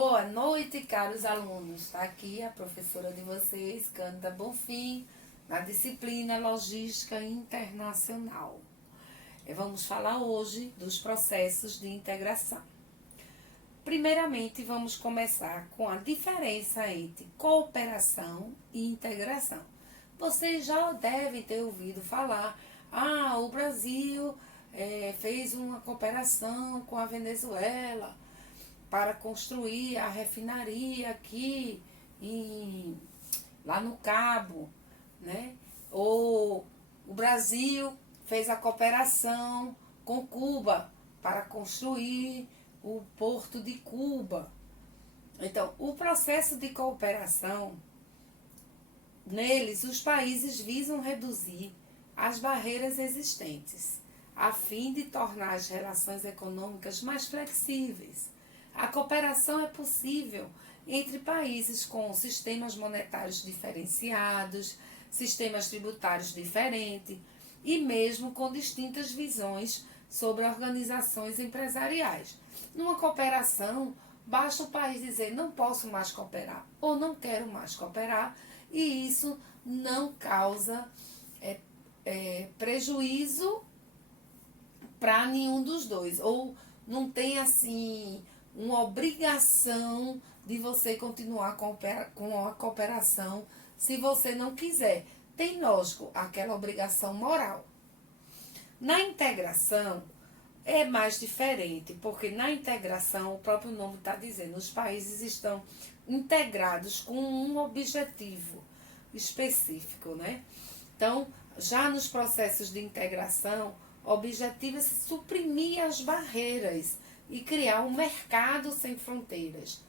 Boa noite, caros alunos. Está aqui a professora de vocês, Cândida Bonfim, na disciplina Logística Internacional. Vamos falar hoje dos processos de integração. Primeiramente, vamos começar com a diferença entre cooperação e integração. Vocês já devem ter ouvido falar, o Brasil fez uma cooperação com a Venezuela para construir a refinaria aqui lá no Cabo, né? Ou o Brasil fez a cooperação com Cuba para construir o Porto de Cuba. Então, o processo de cooperação, neles, os países visam reduzir as barreiras existentes, a fim de tornar as relações econômicas mais flexíveis. A cooperação é possível entre países com sistemas monetários diferenciados, sistemas tributários diferentes e mesmo com distintas visões sobre organizações empresariais. Numa cooperação, basta o país dizer não posso mais cooperar ou não quero mais cooperar e isso não causa prejuízo para nenhum dos dois, ou não tem assim uma obrigação de você continuar com a cooperação se você não quiser. Tem, lógico, aquela obrigação moral. Na integração é mais diferente, porque na integração, o próprio nome está dizendo, os países estão integrados com um objetivo específico, né? Então, já nos processos de integração, o objetivo é suprimir as barreiras e criar um mercado sem fronteiras.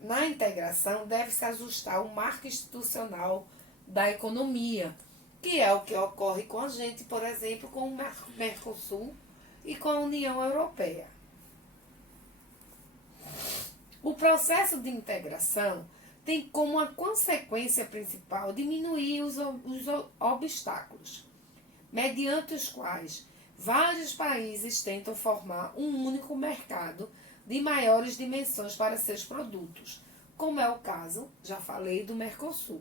Na integração, deve-se ajustar o marco institucional da economia, que é o que ocorre com a gente, por exemplo, com o Mercosul e com a União Europeia. O processo de integração tem como a consequência principal diminuir os obstáculos, mediante os quais vários países tentam formar um único mercado de maiores dimensões para seus produtos, como é o caso, já falei, do Mercosul.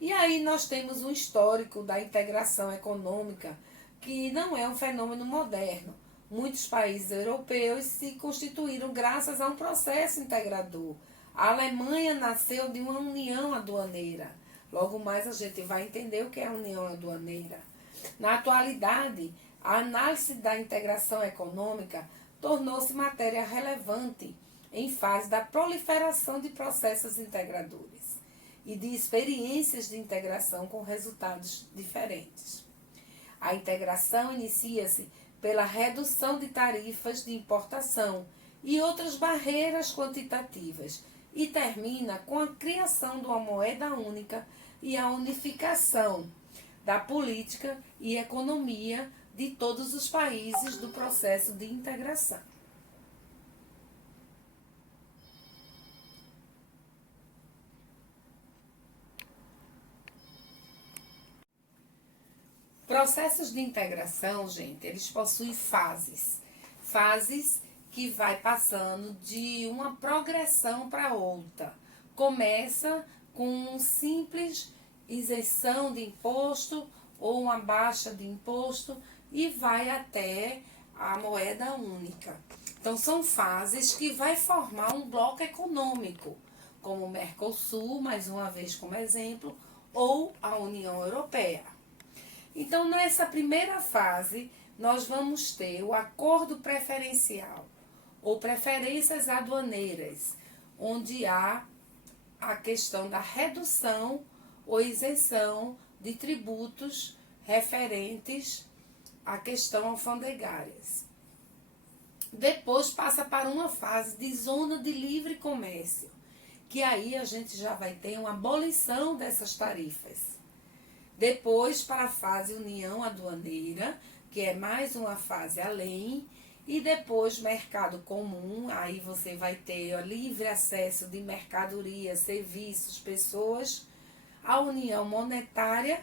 E aí nós temos um histórico da integração econômica, que não é um fenômeno moderno. Muitos países europeus se constituíram graças a um processo integrador. A Alemanha nasceu de uma união aduaneira. Logo mais a gente vai entender o que é a união aduaneira. Na atualidade, a análise da integração econômica tornou-se matéria relevante em fase da proliferação de processos integradores e de experiências de integração com resultados diferentes. A integração inicia-se pela redução de tarifas de importação e outras barreiras quantitativas e termina com a criação de uma moeda única e a unificação da política e economia de todos os países do processo de integração. Processos de integração, gente, eles possuem fases. Fases que vai passando de uma progressão para outra. Começa com um simples isenção de imposto ou uma baixa de imposto e vai até a moeda única. Então, são fases que vai formar um bloco econômico, como o Mercosul, mais uma vez como exemplo, ou a União Europeia. Então, nessa primeira fase, nós vamos ter o acordo preferencial ou preferências aduaneiras, onde há a questão da redução ou isenção de tributos referentes à questão alfandegárias. Depois passa para uma fase de zona de livre comércio, que aí a gente já vai ter uma abolição dessas tarifas. Depois para a fase união aduaneira, que é mais uma fase além, e depois mercado comum, aí você vai ter livre acesso de mercadorias, serviços, pessoas, a união monetária,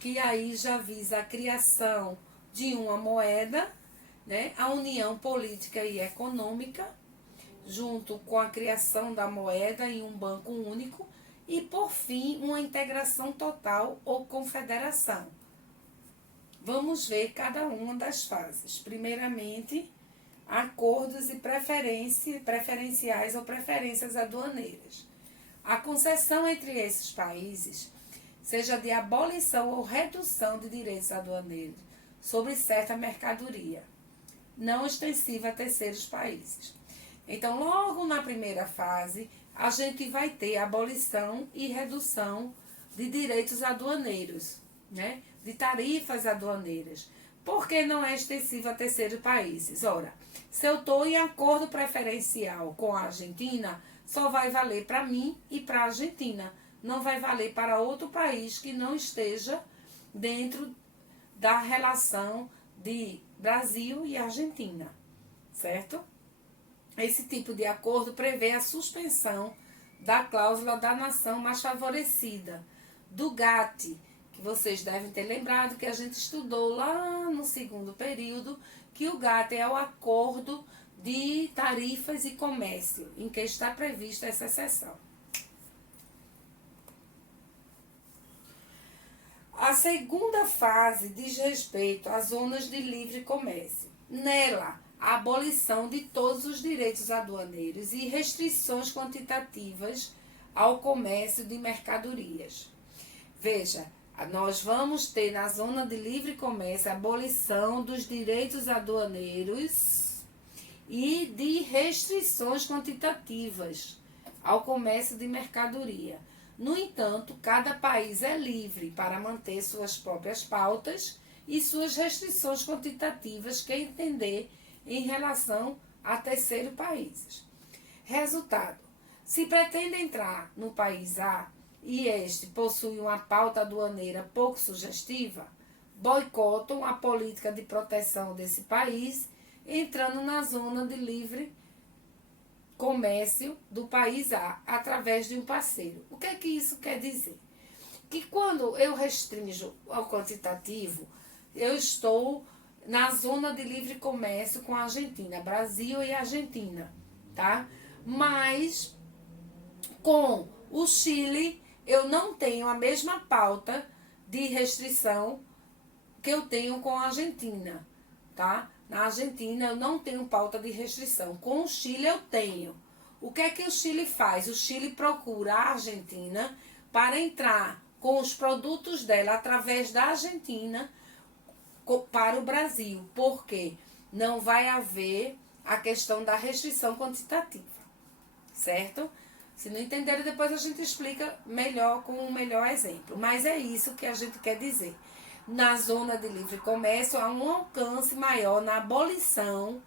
que aí já visa a criação de uma moeda, né? A união política e econômica, junto com a criação da moeda em um banco único e, por fim, uma integração total ou confederação. Vamos ver cada uma das fases. Primeiramente, acordos e preferenciais ou preferências aduaneiras. A concessão entre esses países, seja de abolição ou redução de direitos aduaneiros sobre certa mercadoria, não extensiva a terceiros países. Então, logo na primeira fase, a gente vai ter abolição e redução de direitos aduaneiros, né? De tarifas aduaneiras. Por que não é extensiva a terceiros países? Ora, se eu estou em acordo preferencial com a Argentina, só vai valer para mim e para a Argentina. Não vai valer para outro país que não esteja dentro da relação de Brasil e Argentina, certo? Esse tipo de acordo prevê a suspensão da cláusula da nação mais favorecida, do GATT, que vocês devem ter lembrado que a gente estudou lá no segundo período, que o GATT é o acordo de tarifas e comércio, em que está prevista essa exceção. A segunda fase diz respeito às zonas de livre comércio. Nela, a abolição de todos os direitos aduaneiros e restrições quantitativas ao comércio de mercadorias. Veja, nós vamos ter na zona de livre comércio a abolição dos direitos aduaneiros e de restrições quantitativas ao comércio de mercadoria. No entanto, cada país é livre para manter suas próprias pautas e suas restrições quantitativas que entender em relação a terceiros países. Resultado: se pretende entrar no país A e este possui uma pauta aduaneira pouco sugestiva, boicotam a política de proteção desse país, entrando na zona de livre comércio do país A, através de um parceiro. O que é que isso quer dizer? Que quando eu restringo ao quantitativo, eu estou na zona de livre comércio com a Argentina, Brasil e Argentina, tá? Mas com o Chile, eu não tenho a mesma pauta de restrição que eu tenho com a Argentina, tá? Na Argentina eu não tenho pauta de restrição. Com o Chile eu tenho. O que é que o Chile faz? O Chile procura a Argentina para entrar com os produtos dela através da Argentina para o Brasil. Porque não vai haver a questão da restrição quantitativa, certo? Se não entenderem, depois a gente explica melhor com um melhor exemplo. Mas é isso que a gente quer dizer. Na zona de livre comércio, há um alcance maior na abolição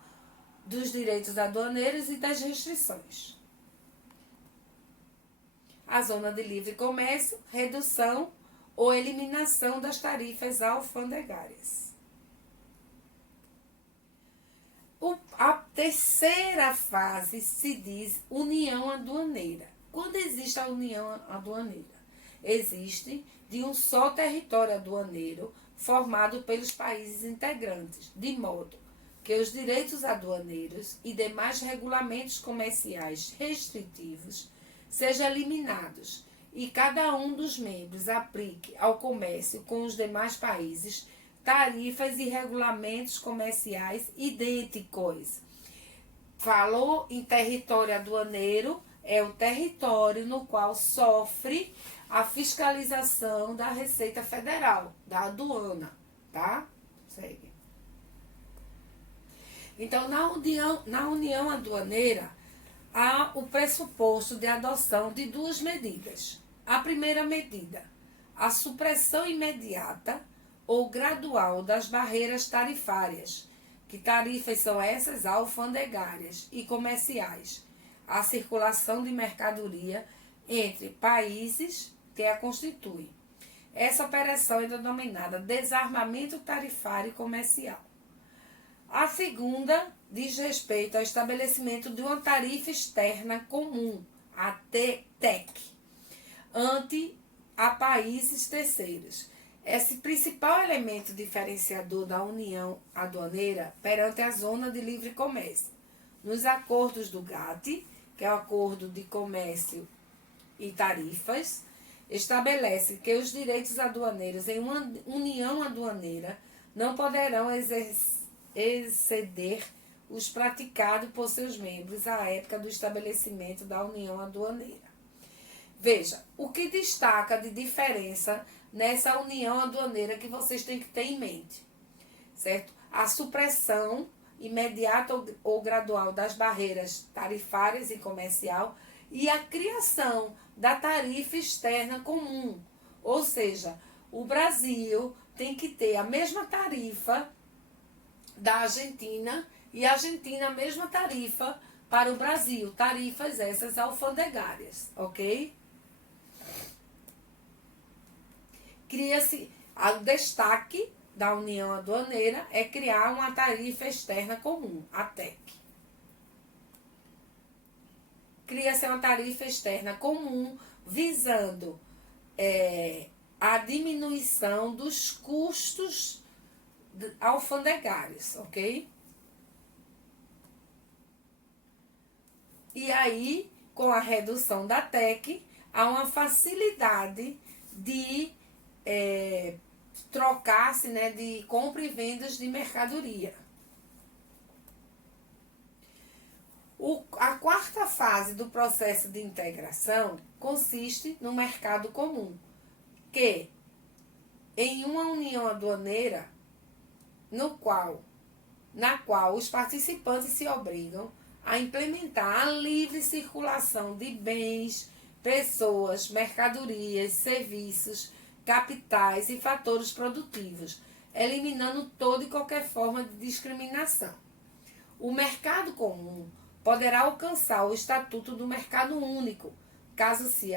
dos direitos aduaneiros e das restrições. A zona de livre comércio, redução ou eliminação das tarifas alfandegárias. A terceira fase se diz união aduaneira. Quando existe a união aduaneira? Existe de um só território aduaneiro formado pelos países integrantes, de modo que os direitos aduaneiros e demais regulamentos comerciais restritivos sejam eliminados e cada um dos membros aplique ao comércio com os demais países tarifas e regulamentos comerciais idênticos. Falou em território aduaneiro, é o território no qual sofre a fiscalização da Receita Federal, da aduana, tá? Segue. Então, na união aduaneira, há o pressuposto de adoção de duas medidas. A primeira medida, a supressão imediata ou gradual das barreiras tarifárias. Que tarifas são essas? Alfandegárias e comerciais. A circulação de mercadoria entre países que a constituem. Essa operação é denominada desarmamento tarifário e comercial. A segunda diz respeito ao estabelecimento de uma tarifa externa comum, a TEC, ante a países terceiros. Esse principal elemento diferenciador da união aduaneira perante a zona de livre comércio. nos acordos do GATT, que é o Acordo de Comércio e Tarifas, estabelece que os direitos aduaneiros em uma união aduaneira não poderão exceder os praticados por seus membros à época do estabelecimento da união aduaneira. Veja, o que destaca de diferença nessa união aduaneira que vocês têm que ter em mente, certo? A supressão imediata ou gradual das barreiras tarifárias e comercial e a criação da tarifa externa comum. Ou seja, o Brasil tem que ter a mesma tarifa da Argentina e a Argentina a mesma tarifa para o Brasil. Tarifas essas alfandegárias, ok? Cria-se o destaque da União Aduaneira é criar uma tarifa externa comum, a TEC. Cria-se uma tarifa externa comum visando a diminuição dos custos alfandegários, ok? E aí, com a redução da TEC, há uma facilidade de trocar-se, né, de compra e vendas de mercadoria. A quarta fase do processo de integração consiste no mercado comum, que em uma união aduaneira na qual os participantes se obrigam a implementar a livre circulação de bens, pessoas, mercadorias, serviços, capitais e fatores produtivos, eliminando toda e qualquer forma de discriminação. O mercado comum poderá alcançar o estatuto do mercado único, caso se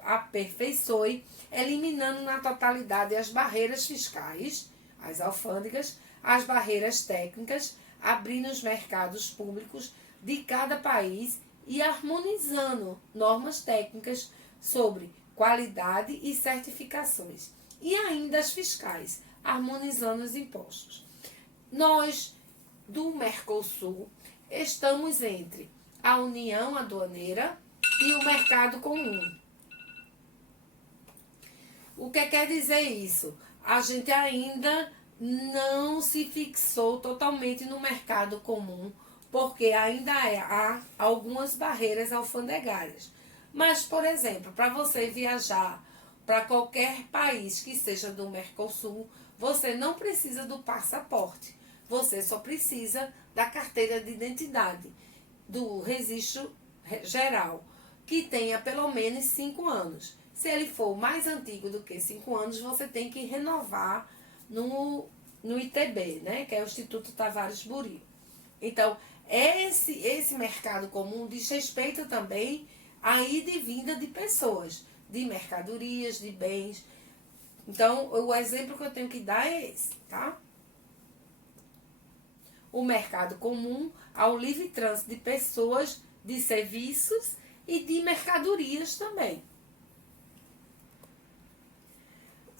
aperfeiçoe, eliminando na totalidade as barreiras fiscais, as alfândegas, as barreiras técnicas, abrindo os mercados públicos de cada país e harmonizando normas técnicas sobre qualidade e certificações, e ainda as fiscais, harmonizando os impostos. Nós, do Mercosul, estamos entre a União Aduaneira e o Mercado Comum. O que quer dizer isso? A gente ainda não se fixou totalmente no mercado comum, porque ainda há algumas barreiras alfandegárias. Mas, por exemplo, para você viajar para qualquer país que seja do Mercosul, você não precisa do passaporte. Você só precisa da carteira de identidade, do registro geral, que tenha pelo menos 5 anos. Se ele for mais antigo do que 5 anos, você tem que renovar no ITB, né, que é o Instituto Tavares Burio. Então, esse mercado comum diz respeito também à ida e vinda de pessoas, de mercadorias, de bens. Então, o exemplo que eu tenho que dar é esse, tá? O mercado comum ao livre trânsito de pessoas, de serviços e de mercadorias também.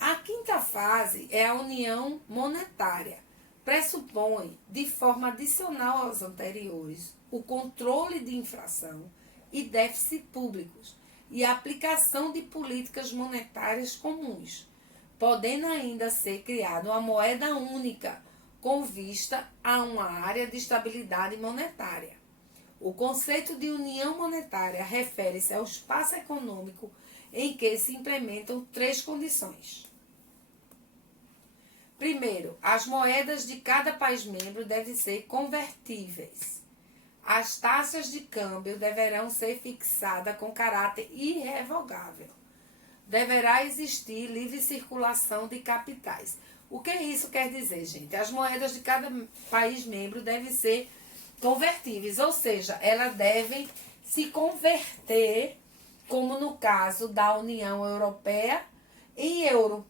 A quinta fase é a união monetária. Pressupõe, de forma adicional aos anteriores, o controle de inflação e déficit públicos e a aplicação de políticas monetárias comuns, podendo ainda ser criada uma moeda única com vista a uma área de estabilidade monetária. O conceito de união monetária refere-se ao espaço econômico em que se implementam 3 condições. Primeiro, as moedas de cada país membro devem ser convertíveis. As taxas de câmbio deverão ser fixadas com caráter irrevogável. Deverá existir livre circulação de capitais. O que isso quer dizer, gente? As moedas de cada país membro devem ser convertíveis, ou seja, elas devem se converter, como no caso da União Europeia, em euro.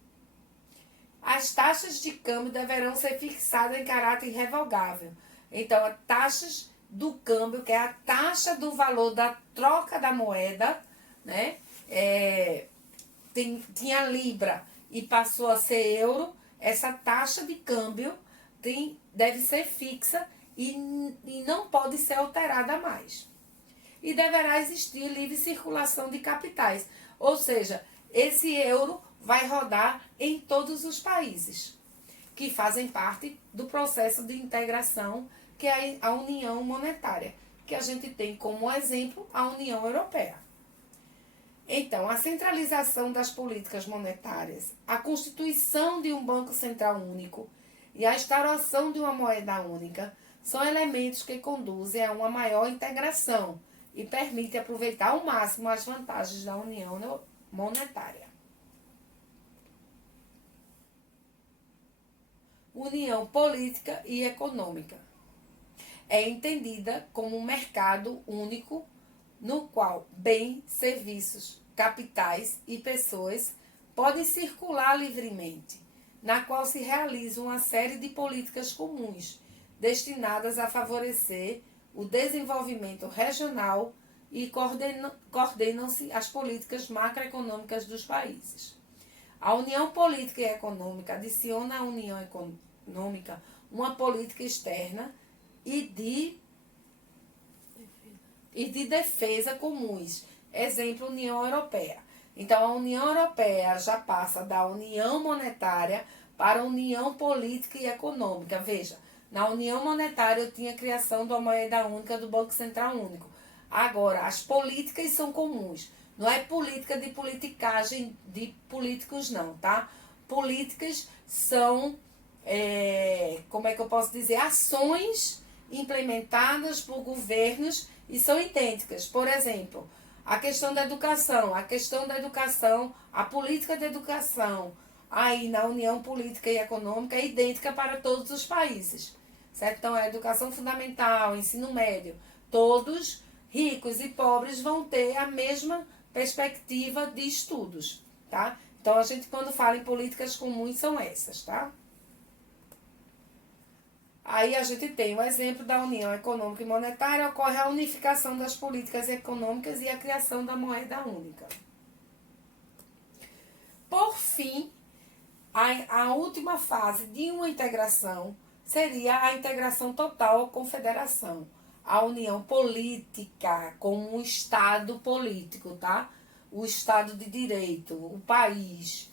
As taxas de câmbio deverão ser fixadas em caráter irrevogável. Então, as taxas do câmbio, que é a taxa do valor da troca da moeda, né? Tinha libra e passou a ser euro, essa taxa de câmbio deve ser fixa e não pode ser alterada mais. E deverá existir livre circulação de capitais, ou seja, esse euro vai rodar em todos os países que fazem parte do processo de integração, que é a União Monetária, que a gente tem como exemplo a União Europeia. Então, a centralização das políticas monetárias, a constituição de um Banco Central único e a instauração de uma moeda única são elementos que conduzem a uma maior integração e permitem aproveitar ao máximo as vantagens da União Monetária. União política e econômica. É entendida como um mercado único no qual bens, serviços, capitais e pessoas podem circular livremente, na qual se realiza uma série de políticas comuns, destinadas a favorecer o desenvolvimento regional e coordenam-se as políticas macroeconômicas dos países. A União Política e Econômica adiciona à União Econômica uma política externa e de defesa comuns. Exemplo, União Europeia. Então, a União Europeia já passa da União Monetária para a União Política e Econômica. Veja, na União Monetária eu tinha a criação de uma moeda única do Banco Central Único. Agora, as políticas são comuns. Não é política de politicagem de políticos, não, tá? Políticas são, como é que eu posso dizer, ações implementadas por governos e são idênticas. Por exemplo, a questão da educação, a política de educação, aí na União Política e Econômica é idêntica para todos os países, certo? Então, a educação fundamental, ensino médio, todos, ricos e pobres, vão ter a mesma perspectiva de estudos, tá? Então, a gente, quando fala em políticas comuns, são essas, tá? Aí a gente tem o exemplo da União Econômica e Monetária, ocorre a unificação das políticas econômicas e a criação da moeda única. Por fim, a última fase de uma integração seria a integração total ou confederação. A união política como um Estado político, tá? O Estado de Direito, o país.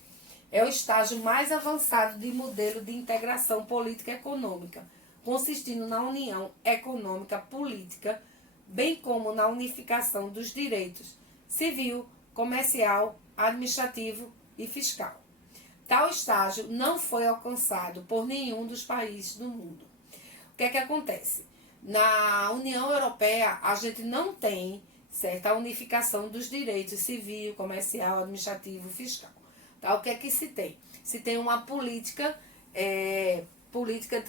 É o estágio mais avançado de modelo de integração política e econômica, consistindo na união econômica política, bem como na unificação dos direitos civil, comercial, administrativo e fiscal. Tal estágio não foi alcançado por nenhum dos países do mundo. O que é que acontece? Na União Europeia, a gente não tem certa unificação dos direitos civil, comercial, administrativo e fiscal. Tá? O que é que se tem? Se tem uma política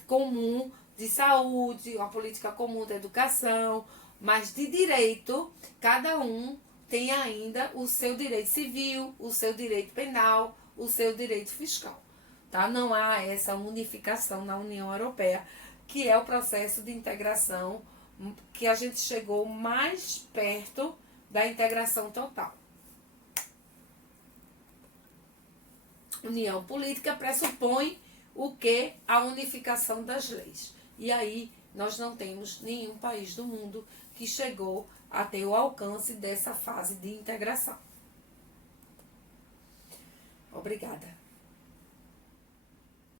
comum de saúde, uma política comum de educação, mas de direito, cada um tem ainda o seu direito civil, o seu direito penal, o seu direito fiscal. Tá? Não há essa unificação na União Europeia, que é o processo de integração que a gente chegou mais perto da integração total. União política pressupõe o que? A unificação das leis. E aí nós não temos nenhum país do mundo que chegou a ter o alcance dessa fase de integração. Obrigada.